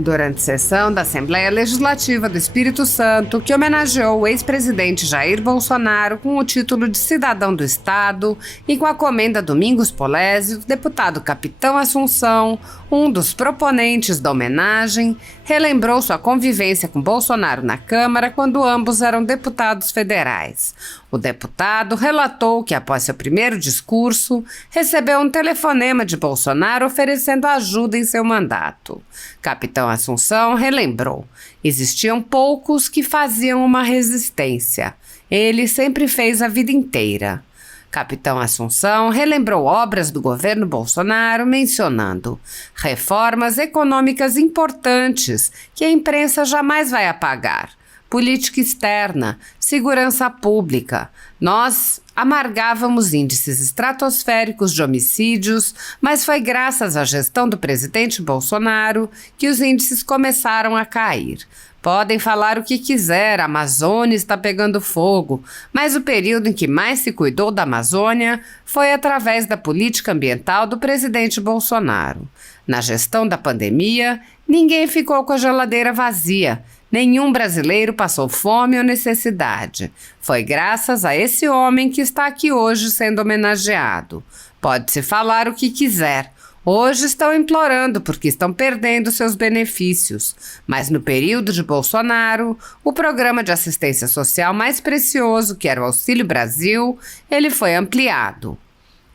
Durante sessão da Assembleia Legislativa do Espírito Santo, que homenageou o ex-presidente Jair Bolsonaro com o título de Cidadão do Estado e com a comenda Domingos Polésio, o deputado Capitão Assunção, um dos proponentes da homenagem, relembrou sua convivência com Bolsonaro na Câmara quando ambos eram deputados federais. O deputado relatou que, após seu primeiro discurso, recebeu um telefonema de Bolsonaro oferecendo ajuda em seu mandato. Capitão Assunção relembrou: existiam poucos que faziam uma resistência. Ele sempre fez a vida inteira. Capitão Assunção relembrou obras do governo Bolsonaro, mencionando reformas econômicas importantes que a imprensa jamais vai apagar, política externa, segurança pública. Nós amargávamos índices estratosféricos de homicídios, mas foi graças à gestão do presidente Bolsonaro que os índices começaram a cair. Podem falar o que quiser, a Amazônia está pegando fogo, mas o período em que mais se cuidou da Amazônia foi através da política ambiental do presidente Bolsonaro. Na gestão da pandemia, ninguém ficou com a geladeira vazia. Nenhum brasileiro passou fome ou necessidade. Foi graças a esse homem que está aqui hoje sendo homenageado. Pode-se falar o que quiser. Hoje estão implorando porque estão perdendo seus benefícios. Mas no período de Bolsonaro, o programa de assistência social mais precioso, que era o Auxílio Brasil, ele foi ampliado.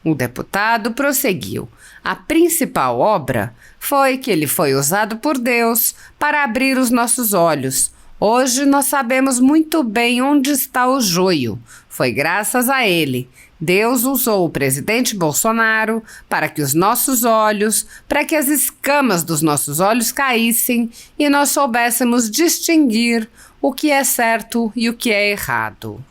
O deputado prosseguiu: a principal obra foi que ele foi usado por Deus para abrir os nossos olhos. Hoje nós sabemos muito bem onde está o joio. Foi graças a ele. Deus usou o presidente Bolsonaro para que os nossos olhos, para que as escamas dos nossos olhos caíssem e nós soubéssemos distinguir o que é certo e o que é errado.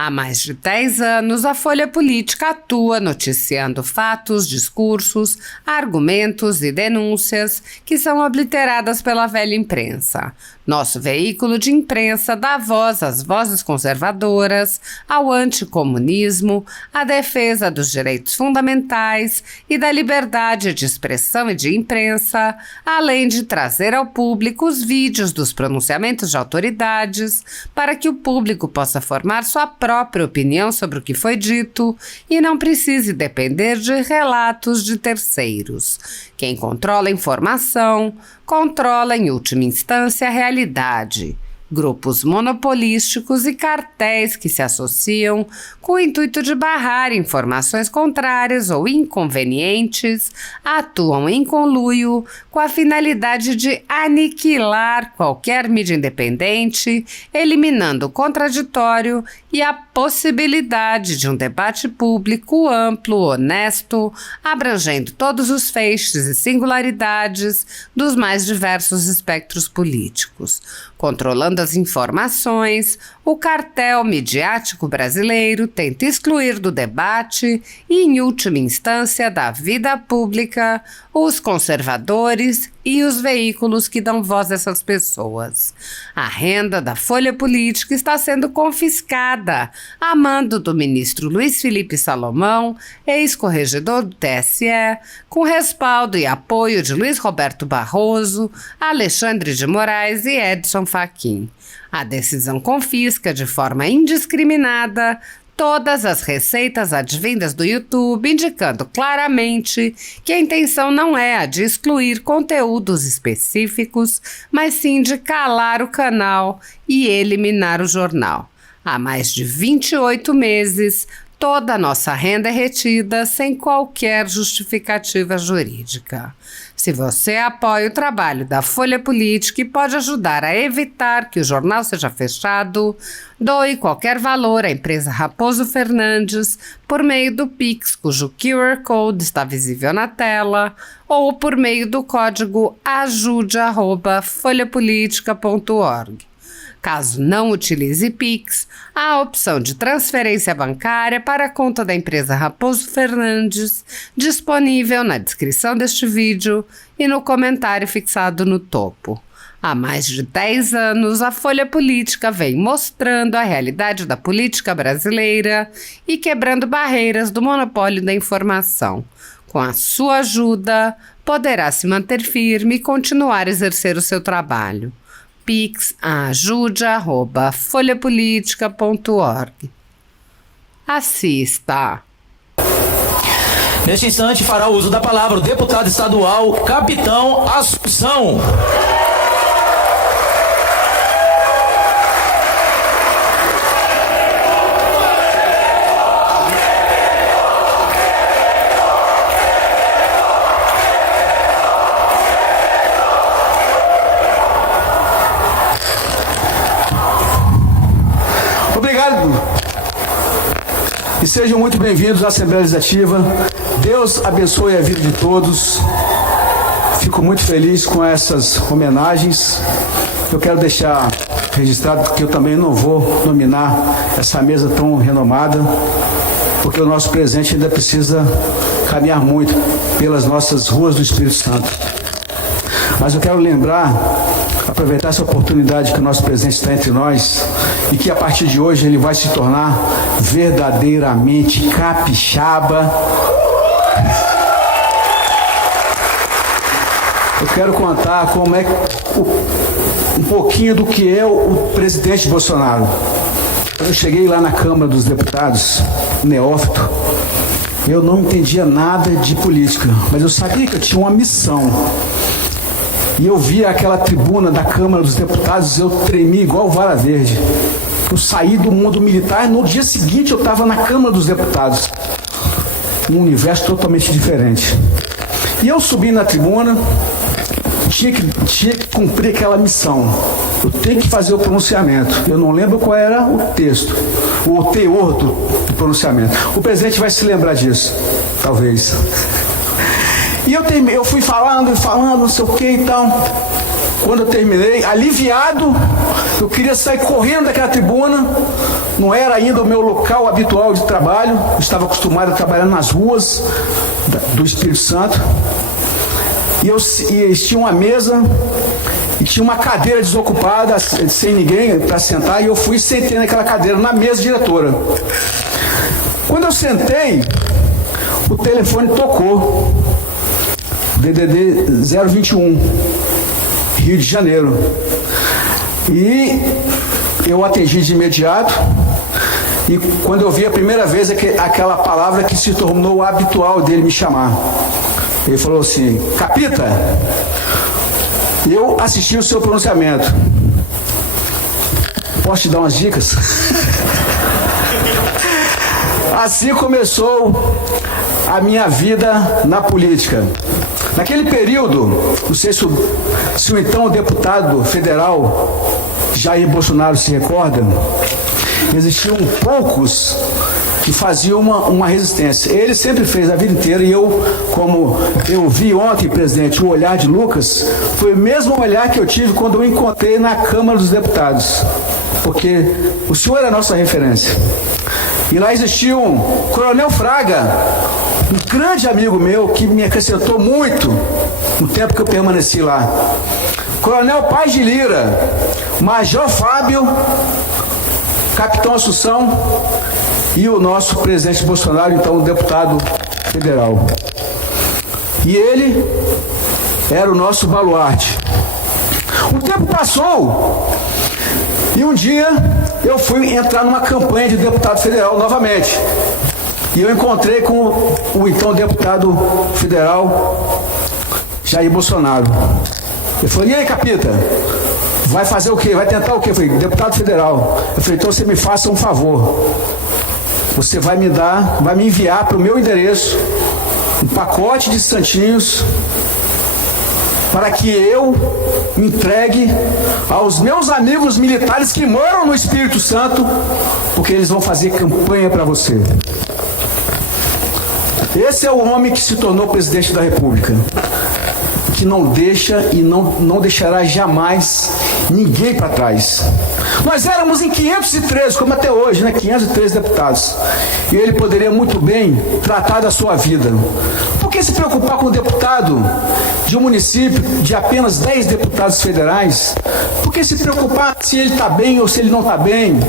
Há mais de 10 anos, a Folha Política atua noticiando fatos, discursos, argumentos e denúncias que são obliteradas pela velha imprensa. Nosso veículo de imprensa dá voz às vozes conservadoras, ao anticomunismo, à defesa dos direitos fundamentais e da liberdade de expressão e de imprensa, além de trazer ao público os vídeos dos pronunciamentos de autoridades para que o público possa formar sua própria opinião sobre o que foi dito e não precise depender de relatos de terceiros. Quem controla a informação, controla em última instância a realidade. Grupos monopolísticos e cartéis que se associam com o intuito de barrar informações contrárias ou inconvenientes atuam em conluio com a finalidade de aniquilar qualquer mídia independente, eliminando o contraditório e a possibilidade de um debate público amplo, honesto, abrangendo todos os feixes e singularidades dos mais diversos espectros políticos. Controlando as informações, o cartel midiático brasileiro tenta excluir do debate e, em última instância, da vida pública, os conservadores e os veículos que dão voz a essas pessoas. A renda da Folha Política está sendo confiscada a mando do ministro Luiz Felipe Salomão, ex-corregedor do TSE, com respaldo e apoio de Luiz Roberto Barroso, Alexandre de Moraes e Edson Fachin. A decisão confisca de forma indiscriminada todas as receitas advindas do YouTube, indicando claramente que a intenção não é a de excluir conteúdos específicos, mas sim de calar o canal e eliminar o jornal. Há mais de 28 meses, toda a nossa renda é retida sem qualquer justificativa jurídica. Se você apoia o trabalho da Folha Política e pode ajudar a evitar que o jornal seja fechado, doe qualquer valor à empresa Raposo Fernandes por meio do Pix, cujo QR Code está visível na tela, ou por meio do código ajude@folhapolitica.org. Caso não utilize Pix, há a opção de transferência bancária para a conta da empresa Raposo Fernandes, disponível na descrição deste vídeo e no comentário fixado no topo. Há mais de 10 anos, a Folha Política vem mostrando a realidade da política brasileira e quebrando barreiras do monopólio da informação. Com a sua ajuda, poderá se manter firme e continuar a exercer o seu trabalho. pix@ajude@folhapolitica.org. Assista! Neste instante fará uso da palavra o deputado estadual Capitão Assunção. Obrigado e sejam muito bem-vindos à Assembleia Legislativa. Deus abençoe a vida de todos. Fico muito feliz com essas homenagens. Eu quero deixar registrado porque eu também não vou nominar essa mesa tão renomada, porque o nosso presidente ainda precisa caminhar muito pelas nossas ruas do Espírito Santo. Mas eu quero lembrar, aproveitar essa oportunidade que o nosso presidente está entre nós e que a partir de hoje ele vai se tornar verdadeiramente capixaba. Eu quero contar como é um pouquinho do que é o presidente Bolsonaro. Eu cheguei lá na Câmara dos Deputados, neófito, eu não entendia nada de política, mas eu sabia que eu tinha uma missão. E eu via aquela tribuna da Câmara dos Deputados, eu tremi igual vara verde. Eu saí do mundo militar e no dia seguinte eu estava na Câmara dos Deputados. Um universo totalmente diferente. E eu subi na tribuna, tinha que cumprir aquela missão. Eu tenho que fazer o pronunciamento. Eu não lembro qual era o texto, o teor do pronunciamento. O presidente vai se lembrar disso, talvez. E eu fui falando, não sei o que e tal. Quando eu terminei, aliviado, eu queria sair correndo daquela tribuna. Não era ainda o meu local habitual de trabalho. Eu estava acostumado a trabalhar nas ruas do Espírito Santo. E eles tinham uma mesa e tinha uma cadeira desocupada, sem ninguém para sentar. E eu fui e sentei naquela cadeira, na mesa diretora. Quando eu sentei, o telefone tocou. DDD 021, Rio de Janeiro. E eu atendi de imediato. E quando eu vi a primeira vez aquela palavra que se tornou habitual dele me chamar, ele falou assim: Capita, eu assisti o seu pronunciamento. Posso te dar umas dicas? Assim começou a minha vida na política. Naquele período, não sei se o então deputado federal Jair Bolsonaro se recorda, existiam poucos que faziam uma resistência. Ele sempre fez a vida inteira e como eu vi ontem, presidente, o olhar de Lucas, foi o mesmo olhar que eu tive quando eu encontrei na Câmara dos Deputados, porque o senhor é a nossa referência. E lá existia um Coronel Fraga, um grande amigo meu que me acrescentou muito no tempo que eu permaneci lá. Coronel Paz de Lira, Major Fábio, Capitão Assunção e o nosso presidente Bolsonaro, então deputado federal. E ele era o nosso baluarte. O tempo passou e um dia eu fui entrar numa campanha de deputado federal novamente. E eu encontrei com o então deputado federal Jair Bolsonaro. Ele falou: e aí, Capita? Vai fazer o quê? Vai tentar o quê? Eu falei: deputado federal. Eu falei: então você me faça um favor. Você vai me enviar para o meu endereço um pacote de santinhos para que eu entregue aos meus amigos militares que moram no Espírito Santo, porque eles vão fazer campanha para você. Esse é o homem que se tornou presidente da República, que não deixa e não deixará jamais ninguém para trás. Nós éramos em 513, como até hoje, né? 513 deputados. E ele poderia muito bem tratar da sua vida. Por que se preocupar com um deputado de um município de apenas 10 deputados federais? Por que se preocupar se ele está bem ou se ele não está bem?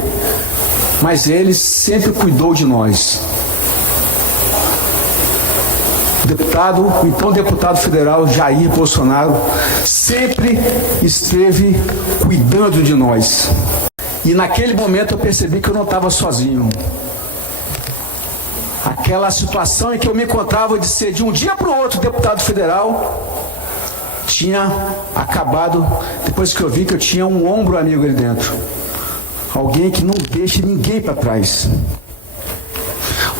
Mas ele sempre cuidou de nós. o então deputado federal Jair Bolsonaro sempre esteve cuidando de nós. E naquele momento eu percebi que eu não estava sozinho. Aquela situação em que eu me encontrava de ser de um dia para o outro deputado federal tinha acabado depois que eu vi que eu tinha um ombro amigo ali dentro. Alguém que não deixa ninguém para trás.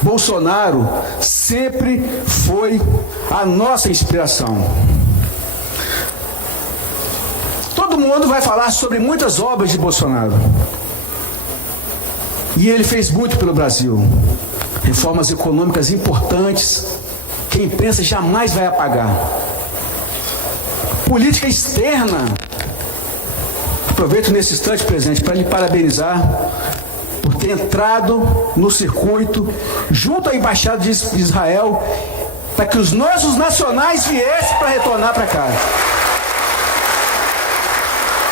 Bolsonaro sempre foi a nossa inspiração. Todo mundo vai falar sobre muitas obras de Bolsonaro. E ele fez muito pelo Brasil. Reformas econômicas importantes que a imprensa jamais vai apagar. Política externa. Aproveito nesse instante, presidente, para lhe parabenizar por ter entrado no circuito junto à Embaixada de Israel para que os nossos nacionais viessem para retornar para cá.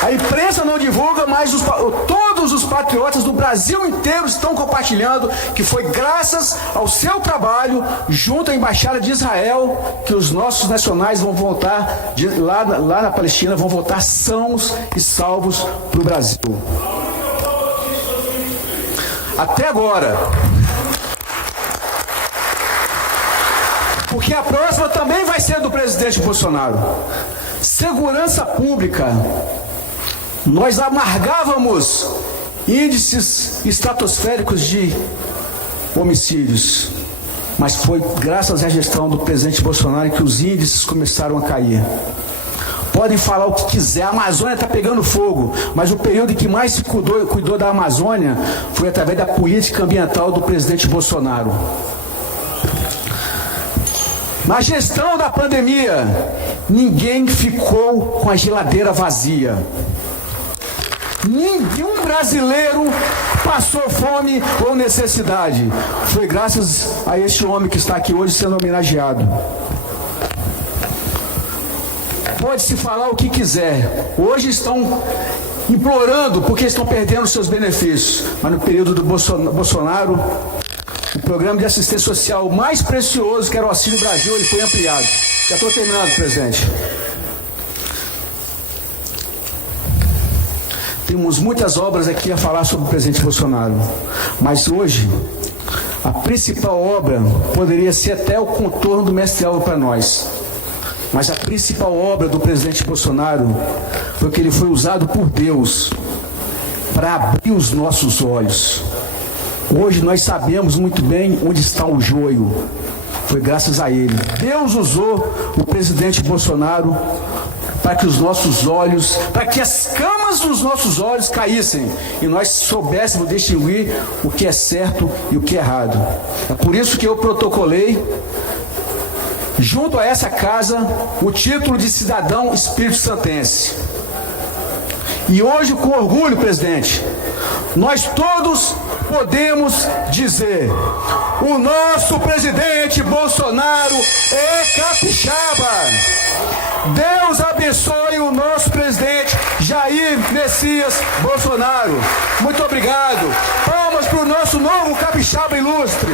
A imprensa não divulga, mas todos os patriotas do Brasil inteiro estão compartilhando que foi graças ao seu trabalho junto à Embaixada de Israel que os nossos nacionais vão voltar lá na Palestina, vão voltar sãos e salvos para o Brasil. Até agora. Porque a próxima também vai ser do presidente Bolsonaro. Segurança pública. Nós amargávamos índices estratosféricos de homicídios. Mas foi graças à gestão do presidente Bolsonaro que os índices começaram a cair. Podem falar o que quiser, a Amazônia está pegando fogo, mas o período em que mais se cuidou da Amazônia foi através da política ambiental do presidente Bolsonaro. Na gestão da pandemia, ninguém ficou com a geladeira vazia. Nenhum brasileiro passou fome ou necessidade. Foi graças a este homem que está aqui hoje sendo homenageado. Pode-se falar o que quiser. Hoje estão implorando porque estão perdendo seus benefícios. Mas no período do Bolsonaro, o programa de assistência social mais precioso, que era o Auxílio Brasil, ele foi ampliado. Já estou terminando, presidente. Temos muitas obras aqui a falar sobre o presidente Bolsonaro. Mas hoje, a principal obra poderia ser até o contorno do Mestre Álvaro para nós. Mas a principal obra do presidente Bolsonaro foi que ele foi usado por Deus para abrir os nossos olhos. Hoje nós sabemos muito bem onde está o joio. Foi graças a ele. Deus usou o presidente Bolsonaro para que os nossos olhos, para que as camas dos nossos olhos caíssem e nós soubéssemos distinguir o que é certo e o que é errado. É por isso que eu protocolei junto a essa casa o título de cidadão espírito santense. E hoje, com orgulho, presidente, nós todos podemos dizer: o nosso presidente Bolsonaro é capixaba. Deus abençoe o nosso presidente Jair Messias Bolsonaro. Muito obrigado. Palmas para o nosso novo capixaba ilustre.